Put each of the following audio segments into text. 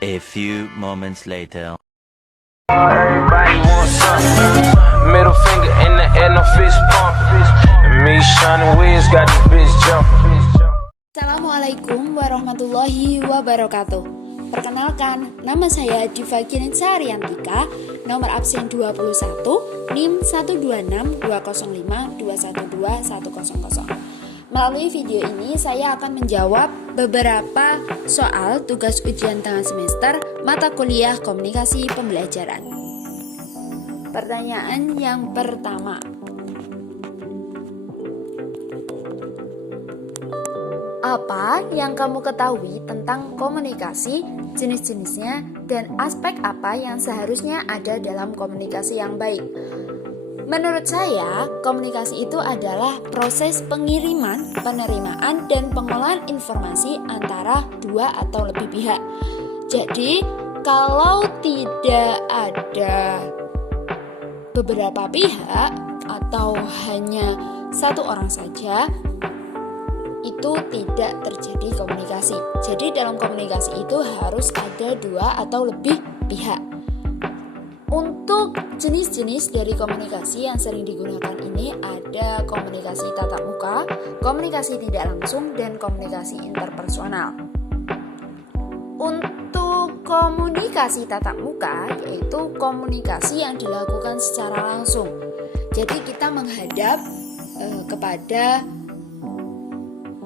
A few moments later. Everybody wants something. Middle finger in the air, no fist pump. And me, Sean Wiz, got this bitch jumping. Assalamualaikum warahmatullahi wabarakatuh. Perkenalkan, nama saya Diva Gininsa Riantika, nomor absen 21, NIM 1262052121000. Melalui video ini saya akan menjawab beberapa soal tugas ujian tengah semester mata kuliah komunikasi pembelajaran. Pertanyaan yang pertama. Apa yang kamu ketahui tentang komunikasi, jenis-jenisnya, dan aspek apa yang seharusnya ada dalam komunikasi yang baik? Menurut saya, komunikasi itu adalah proses pengiriman, penerimaan, dan pengolahan informasi antara dua atau lebih pihak. Jadi, kalau tidak ada beberapa pihak atau hanya satu orang saja, itu tidak terjadi komunikasi. Jadi dalam komunikasi itu harus ada dua atau lebih pihak. Untuk jenis-jenis dari komunikasi yang sering digunakan ini ada komunikasi tatap muka, komunikasi tidak langsung, dan komunikasi interpersonal. Untuk komunikasi tatap muka yaitu komunikasi yang dilakukan secara langsung. Jadi kita menghadap kepada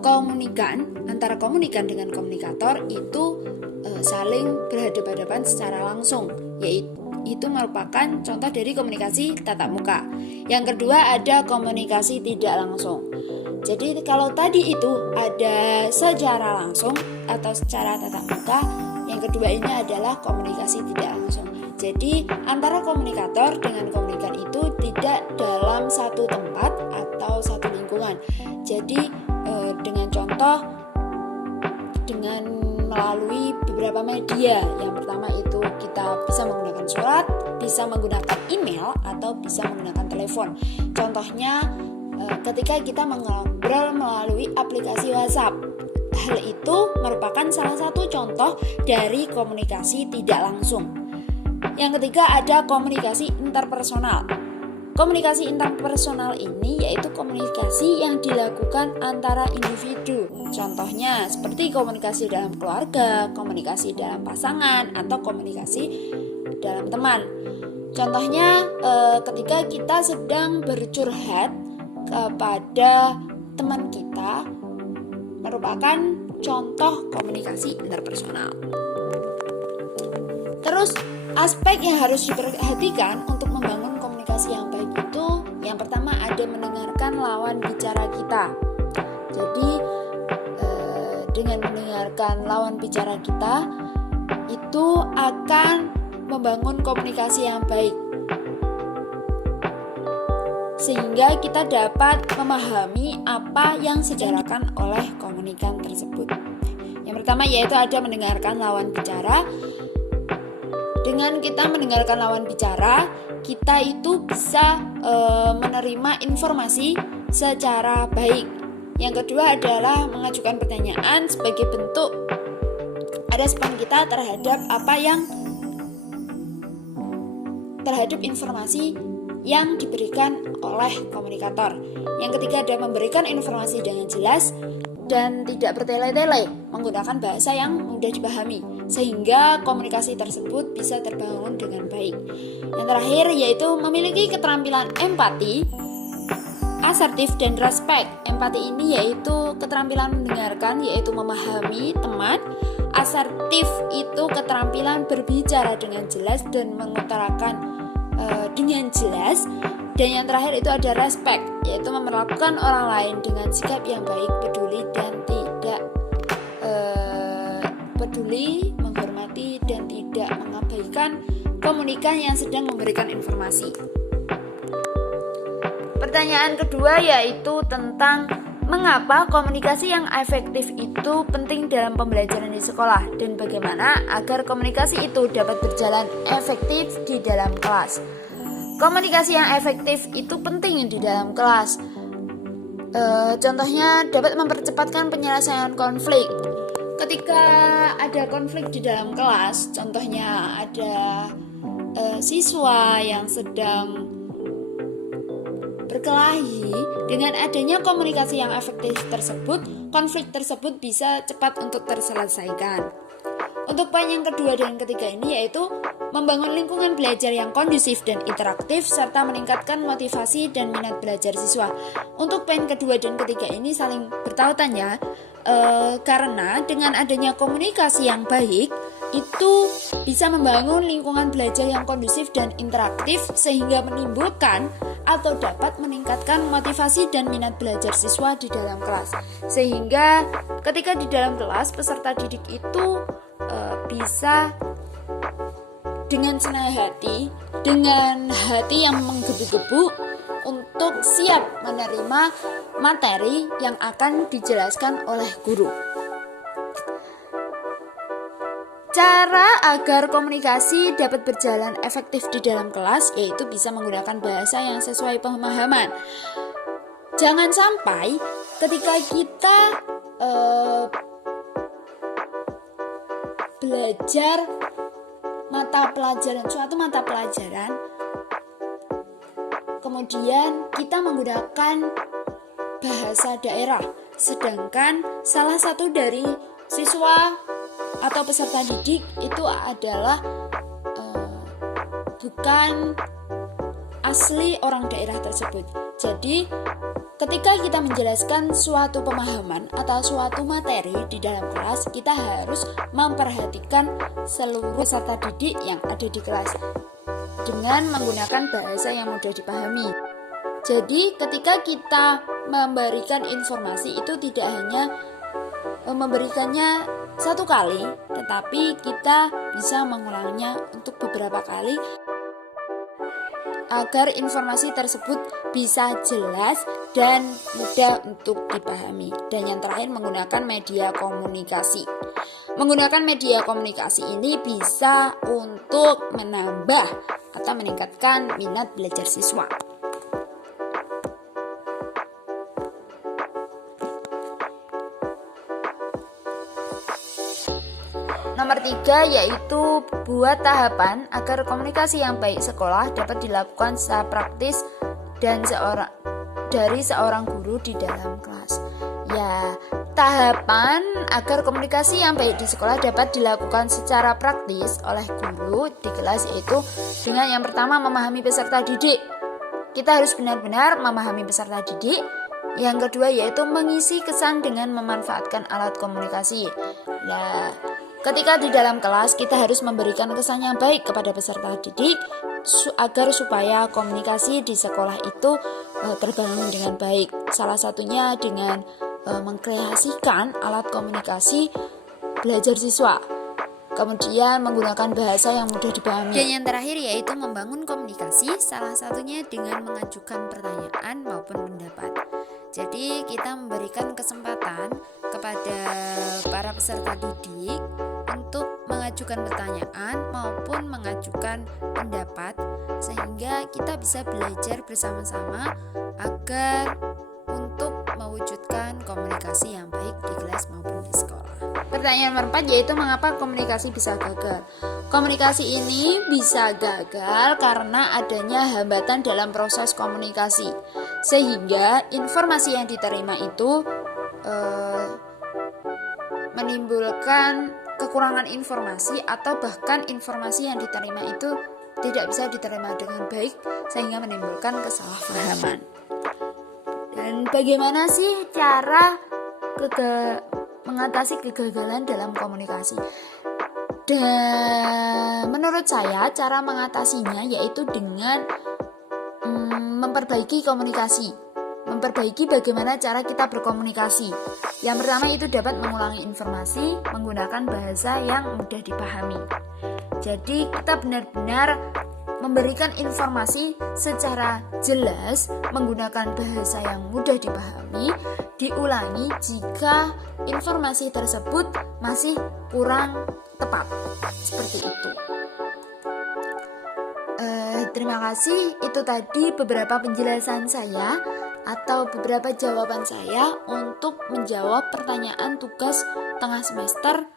komunikan, antara komunikan dengan komunikator itu saling berhadapan-hadapan secara langsung, yaitu merupakan contoh dari komunikasi tatap muka. Yang kedua ada komunikasi tidak langsung. Jadi kalau tadi itu ada secara langsung atau secara tatap muka, yang kedua ini adalah komunikasi tidak langsung. Jadi antara komunikator dengan komunikan itu tidak dalam satu tempat atau satu lingkungan. Jadi dengan contoh dengan melalui beberapa media. Yang pertama itu kita bisa menggunakan surat, bisa menggunakan email, atau bisa menggunakan telepon. Contohnya ketika kita mengobrol melalui aplikasi WhatsApp. Hal itu merupakan salah satu contoh dari komunikasi tidak langsung. Yang ketiga ada komunikasi interpersonal. Komunikasi interpersonal ini yaitu komunikasi yang dilakukan antara individu. Contohnya seperti komunikasi dalam keluarga, komunikasi dalam pasangan, atau komunikasi dalam teman. Contohnya ketika kita sedang bercurhat kepada teman kita merupakan contoh komunikasi interpersonal. Terus aspek yang harus diperhatikan untuk membangun komunikasi yang baik itu yang pertama ada mendengarkan lawan bicara kita. Jadi dengan mendengarkan lawan bicara kita itu akan membangun komunikasi yang baik sehingga kita dapat memahami apa yang dibicarakan oleh komunikan tersebut. Yang pertama yaitu ada mendengarkan lawan bicara. Dengan kita mendengarkan lawan bicara, kita itu bisa menerima informasi secara baik. Yang kedua adalah mengajukan pertanyaan sebagai bentuk respon kita terhadap informasi yang diberikan oleh komunikator. Yang ketiga ada memberikan informasi dengan jelas dan tidak bertele-tele, menggunakan bahasa yang mudah dipahami sehingga komunikasi tersebut bisa terbangun dengan baik. Yang terakhir yaitu memiliki keterampilan empati, asertif, dan respect. Empati ini yaitu keterampilan mendengarkan, yaitu memahami teman. Asertif itu keterampilan berbicara dengan jelas dan mengutarakan dengan jelas. Dan yang terakhir itu ada respect, yaitu memperlakukan orang lain dengan sikap yang baik, peduli, dan tidak menghormati dan tidak mengabaikan komunikan yang sedang memberikan informasi. Pertanyaan kedua yaitu tentang mengapa komunikasi yang efektif itu penting dalam pembelajaran di sekolah dan bagaimana agar komunikasi itu dapat berjalan efektif di dalam kelas. Komunikasi yang efektif itu penting di dalam kelas. Contohnya dapat mempercepatkan penyelesaian konflik. ketika ada konflik di dalam kelas, contohnya ada siswa yang sedang berkelahi, dengan adanya komunikasi yang efektif tersebut, konflik tersebut bisa cepat untuk terselesaikan. Untuk poin yang kedua dan ketiga ini yaitu membangun lingkungan belajar yang kondusif dan interaktif serta meningkatkan motivasi dan minat belajar siswa. Untuk poin kedua dan ketiga ini saling bertautan ya, karena dengan adanya komunikasi yang baik itu bisa membangun lingkungan belajar yang kondusif dan interaktif sehingga menimbulkan atau dapat meningkatkan motivasi dan minat belajar siswa di dalam kelas. Sehingga ketika di dalam kelas peserta didik itu bisa dengan senang hati, dengan hati yang menggebu-gebu untuk siap menerima materi yang akan dijelaskan oleh guru. Cara agar komunikasi dapat berjalan efektif di dalam kelas yaitu bisa menggunakan bahasa yang sesuai pemahaman. Jangan sampai ketika kita belajar suatu mata pelajaran, kemudian kita menggunakan bahasa daerah, sedangkan salah satu dari siswa atau peserta didik itu adalah bukan asli orang daerah tersebut. Jadi ketika kita menjelaskan suatu pemahaman atau suatu materi di dalam kelas, kita harus memperhatikan seluruh peserta didik yang ada di kelas dengan menggunakan bahasa yang mudah dipahami. Jadi ketika kita memberikan informasi itu tidak hanya memberikannya satu kali, tetapi kita bisa mengulangnya untuk beberapa kali agar informasi tersebut bisa jelas dan mudah untuk dipahami. Dan yang terakhir, menggunakan media komunikasi. Menggunakan media komunikasi ini bisa untuk menambah atau meningkatkan minat belajar siswa. Nomor 3 yaitu buat tahapan agar komunikasi yang baik sekolah dapat dilakukan secara praktis dan dari seorang guru di dalam kelas. Ya, tahapan agar komunikasi yang baik di sekolah dapat dilakukan secara praktis oleh guru di kelas yaitu dengan yang pertama memahami peserta didik. Kita harus benar-benar memahami peserta didik. Yang kedua yaitu mengisi kesan dengan memanfaatkan alat komunikasi. Nah, ketika di dalam kelas kita harus memberikan kesan yang baik kepada peserta didik agar supaya komunikasi di sekolah itu terbangun dengan baik. Salah satunya dengan mengkreasikan alat komunikasi belajar siswa. Kemudian menggunakan bahasa yang mudah dipahami. Dan yang terakhir yaitu membangun komunikasi, salah satunya dengan mengajukan pertanyaan maupun pendapat. Jadi kita memberikan kesempatan kepada para peserta didik untuk mengajukan pertanyaan maupun mengajukan pendapat sehingga kita bisa belajar bersama-sama agar untuk mewujudkan komunikasi yang baik di kelas maupun di sekolah. Pertanyaan nomor 4 yaitu mengapa komunikasi bisa gagal? Komunikasi ini bisa gagal karena adanya hambatan dalam proses komunikasi sehingga informasi yang diterima itu menimbulkan kekurangan informasi atau bahkan informasi yang diterima itu tidak bisa diterima dengan baik sehingga menimbulkan kesalahpahaman. Dan bagaimana sih cara mengatasi kegagalan dalam komunikasi? Dan menurut saya cara mengatasinya yaitu dengan memperbaiki komunikasi. Memperbaiki bagaimana cara kita berkomunikasi. Yang pertama itu dapat mengulangi informasi menggunakan bahasa yang mudah dipahami. Jadi kita benar-benar memberikan informasi secara jelas menggunakan bahasa yang mudah dipahami, diulangi jika informasi tersebut masih kurang tepat. Seperti itu. Terima kasih, itu tadi beberapa penjelasan saya atau beberapa jawaban saya untuk menjawab pertanyaan tugas tengah semester